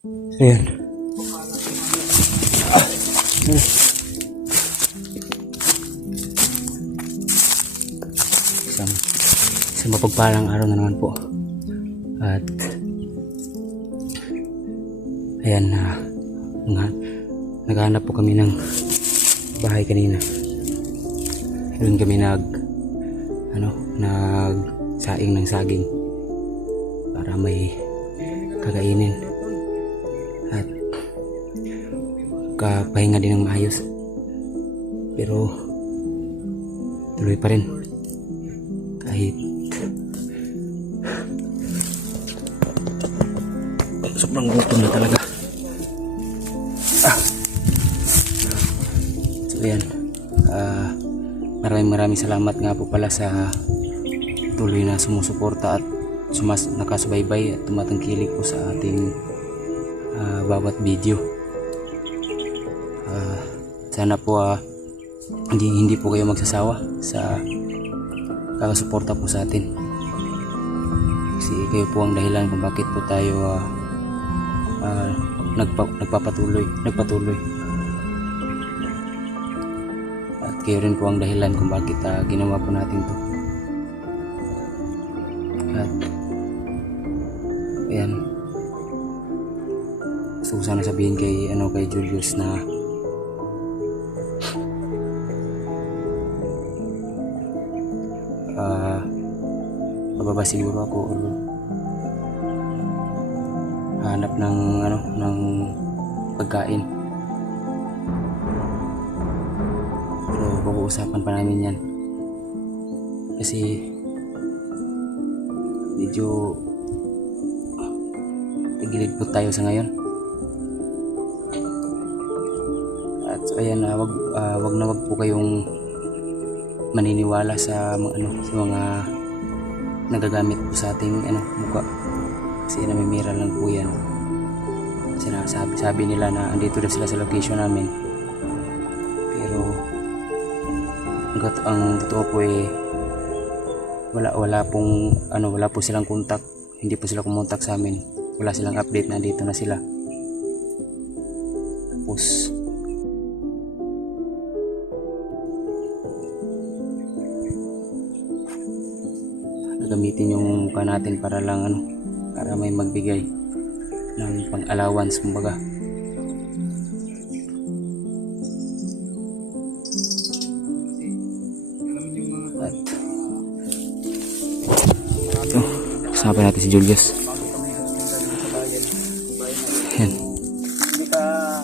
Ayan. Isang mapagpalang araw na naman po. At ayan na naghahanap po kami ng bahay kanina. Doon kami nagsaing ng saging para may kakainin at kapahinga din ng maayos, pero tuloy pa rin kahit sobrang gutom na talaga. So yan, maraming salamat nga po pala sa tuloy na sumusuporta at nakasubaybay at tumatangkilik po sa ating bawat video. Sana po hindi po kayo magsasawa sa kakasuporta po sa atin, kasi kayo po ang dahilan kung bakit po tayo nagpatuloy at kayo rin po ang dahilan kung bakit ginawa po natin to. At ayan, gusto ko sana sabihin kay Julius na bababa siguro ako or hanap ng pagkain, pero pag-uusapan pa namin yan kasi medyo tagilid po tayo sa ngayon. At so ayan, wag po kayong maniniwala sa mga nagagamit po sa ating mukha, kasi namimira lang po yan. Sabi nila na andito na sila sa location namin, pero ang totoo po wala po silang contact, hindi po sila kumontak sa amin, wala silang update na dito na sila. Tapos gamitin yung mukha natin para lang para may magbigay ng pang-allowance kumbaga. At kasama natin si Julius. Yan,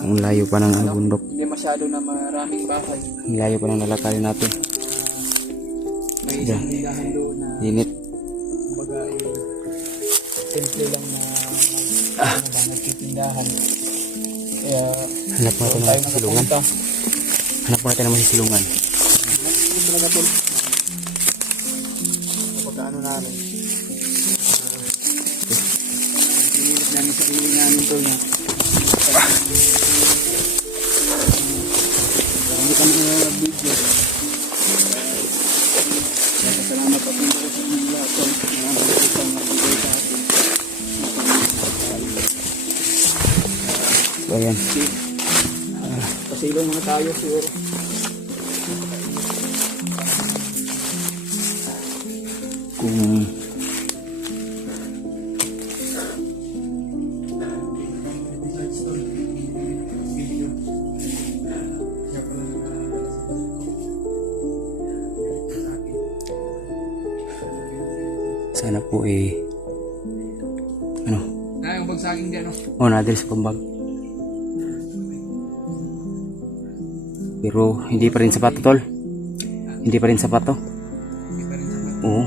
ang layo pa ng bundok, hindi masyado na maraming bahay, ang layo pa ng lalakarin natin. may isang tindahan doon na Init. kumbaga temple lang na nagtitindahan. Kaya Hanap natin ng silungan. Hanap natin ng silungan. Pagkaano namin inilit namin sa sarili namin to niya. Hindi kami video. Salamat po sa mga lahat ng isang magbigay sa atin. So ayan, Pasilong mga tayo siguro. kung sana po Yung bagsaging dyan, nadir sa kumbag, pero hindi pa rin sapat tol, hindi pa rin sapat to. Oo,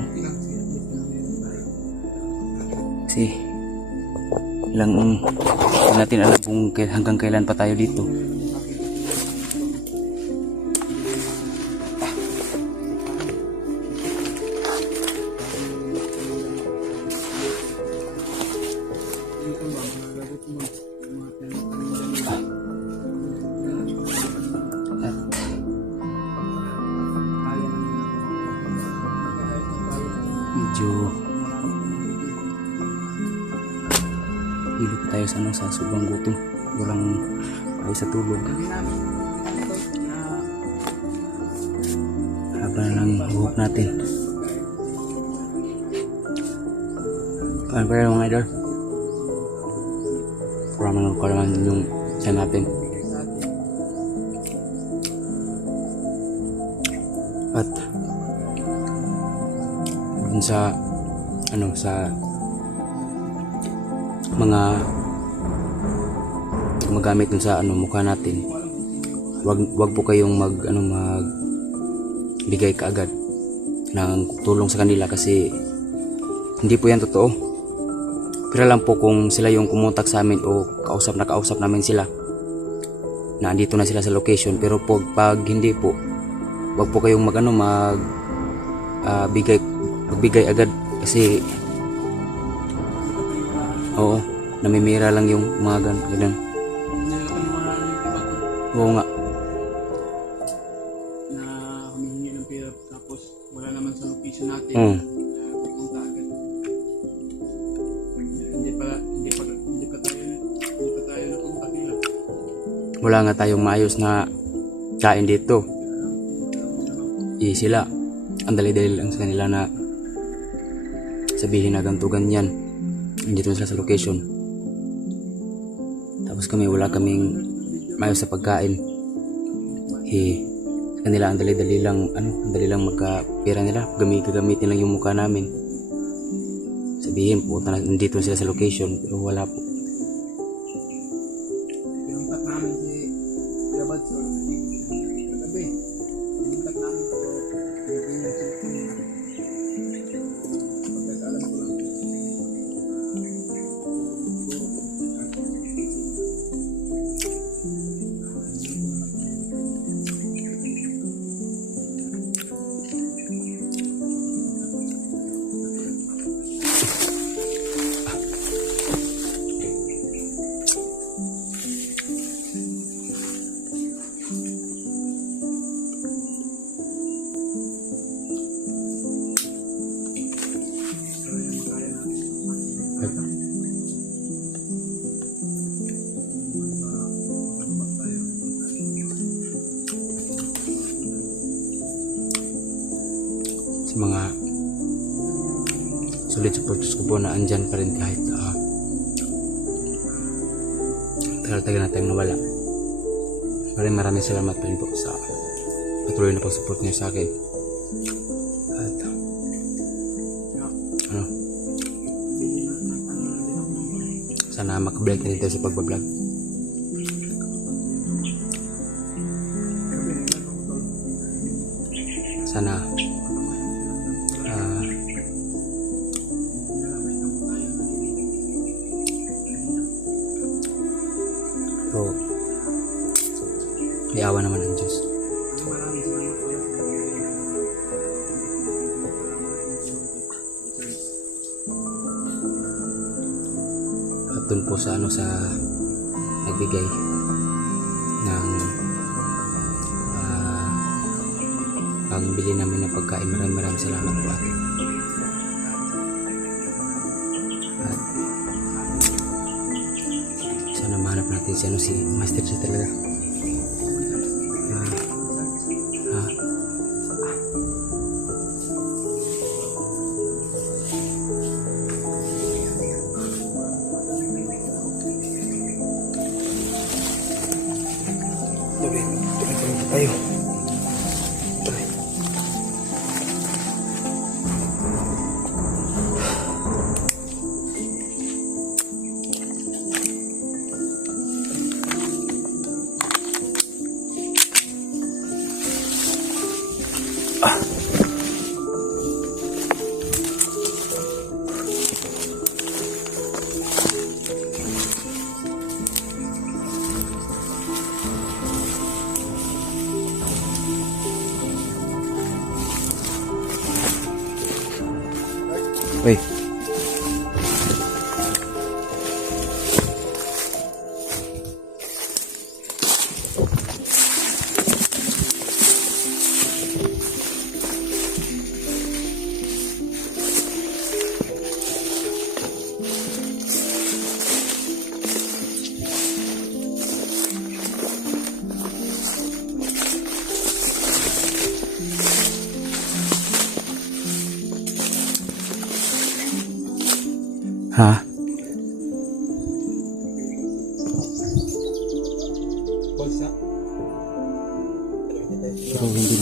kasi hindi natin alam kung hanggang kailan pa tayo dito. Medyo hilot tayo tayo sa, ano, sa sobrang gutom. Walang tayo sa tulog. Haba na lang buhok natin. Kain pa rin mga idol. Para ko naman yung sa natin. At dun sa ano sa mga gumagamit dun sa ano mukha natin, wag po kayong mag bigay kaagad ng tulong sa kanila kasi hindi po yan totoo. Pero lang po kung sila yung kumontak sa amin o nakausap namin sila na andito na sila sa location. Pero pag hindi po, wag po kayong magbigay agad kasi oo, namimira lang yung mga ganun. Oo nga. Na humihingi ng pera tapos wala naman sa location natin. Oo. Pupunta agad. Hindi pa tayo napunta nila. Wala nga tayong maayos na kain dito. Sila, ang dali-dali lang sa kanila na sabihin na ganito ganyan. Nandito sila sa location. Tapos kami, wala kaming maayos sa pagkain. Sa kanila, ang dali-dali lang magkapira nila. Gagamitin lang yung mukha namin. Sabihin po, nandito sila sa location, pero wala po. Pinuntak namin si Kuya Badsol. Kagabi. Pinuntak namin pero hindi niya cellphone niya. Pagkakaalam ko lang. Sa mga solid supporters ko po na andyan pa rin kahit tagal-tagal na tayong nawala. Maraming salamat pa rin po sa patuloy na pag-support niyo sa akin. At sana makabalik na rin tayo sa pagbablog. Sana pero may awa naman ng Diyos. Maraming salamat po sa At dun po sa nagbigay ng pangbili namin ng pagkain, maraming salamat po ate. At sana mahanap natin si Master siya talaga. Tuloy tayo. Uy.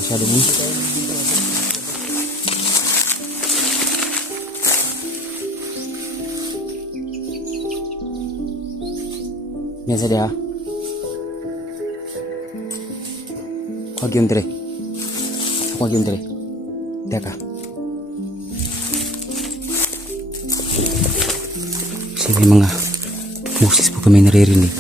masyadong ano. Biasa dia. Huwag yung dire. Huwag yung dire. Teka. Kasi may mga boses po kami naririnig.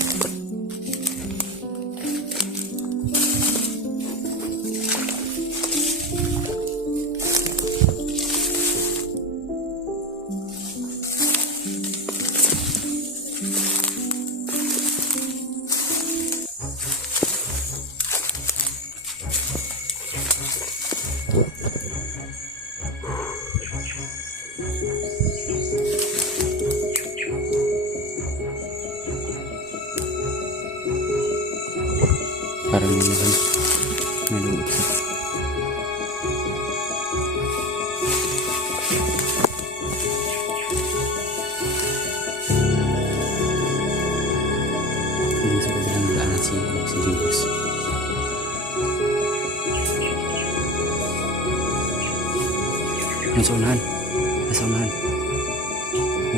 Parang may lumusot. Hindi sa kabilang daanan si Jesus. Nasa unahan. Nasa unahan.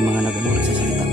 May mga nagsasalita.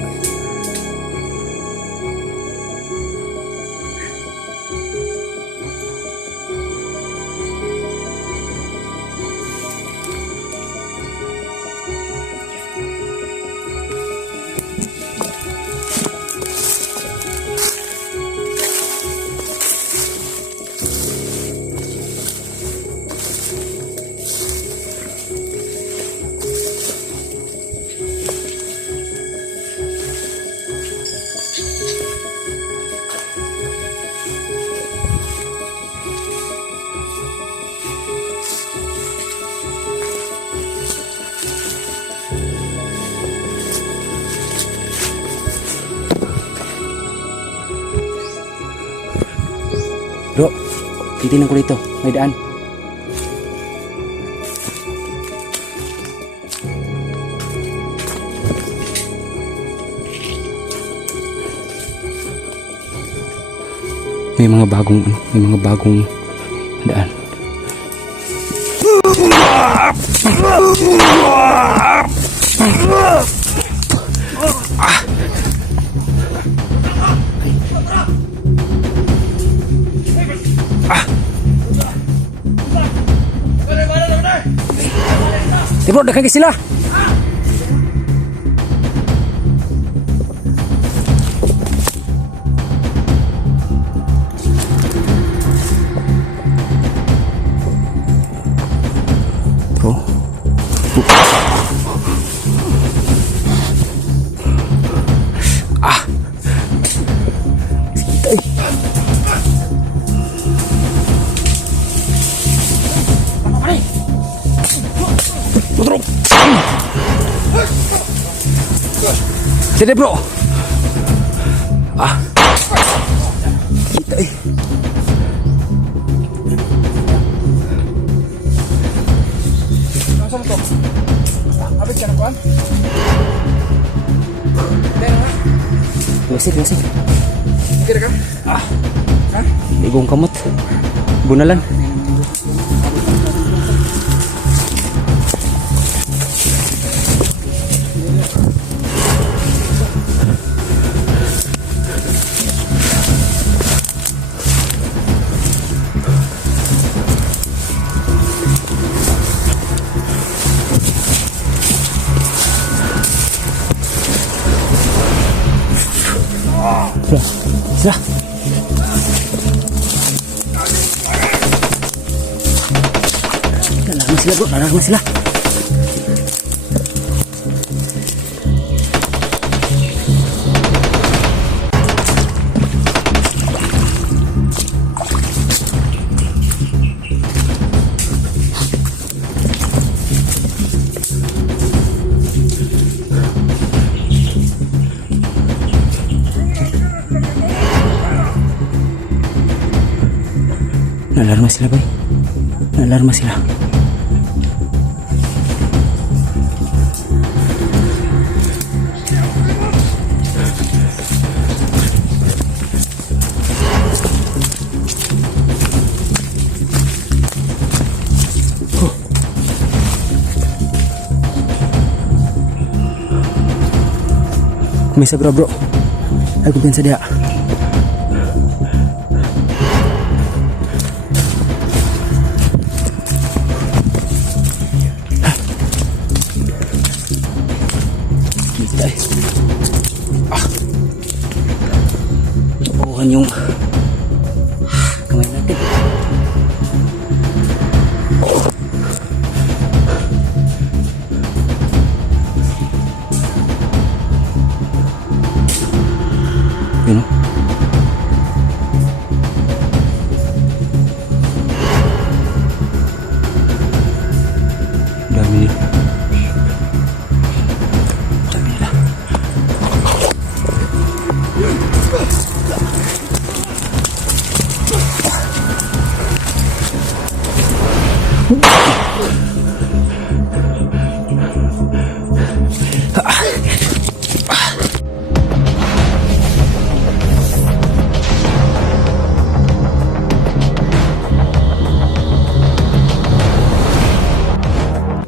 Bro, titignan ko dito. May daan. May mga bagong daan. Bro, dekat ke sila. Bro. Ah. Kita. Tutup. Sini bro. Ah. Kita Langsung tuh. Habis jangan kuan. Klasik. Kira kan? Ah. Ligong kamot. Bunalan. Sila. Larang sila bro, larang sila. Nalarma sila, bay. Nalarma sila. May sabra bro. Ay kumpiyansa diha. Kita eh. Nakuhan yung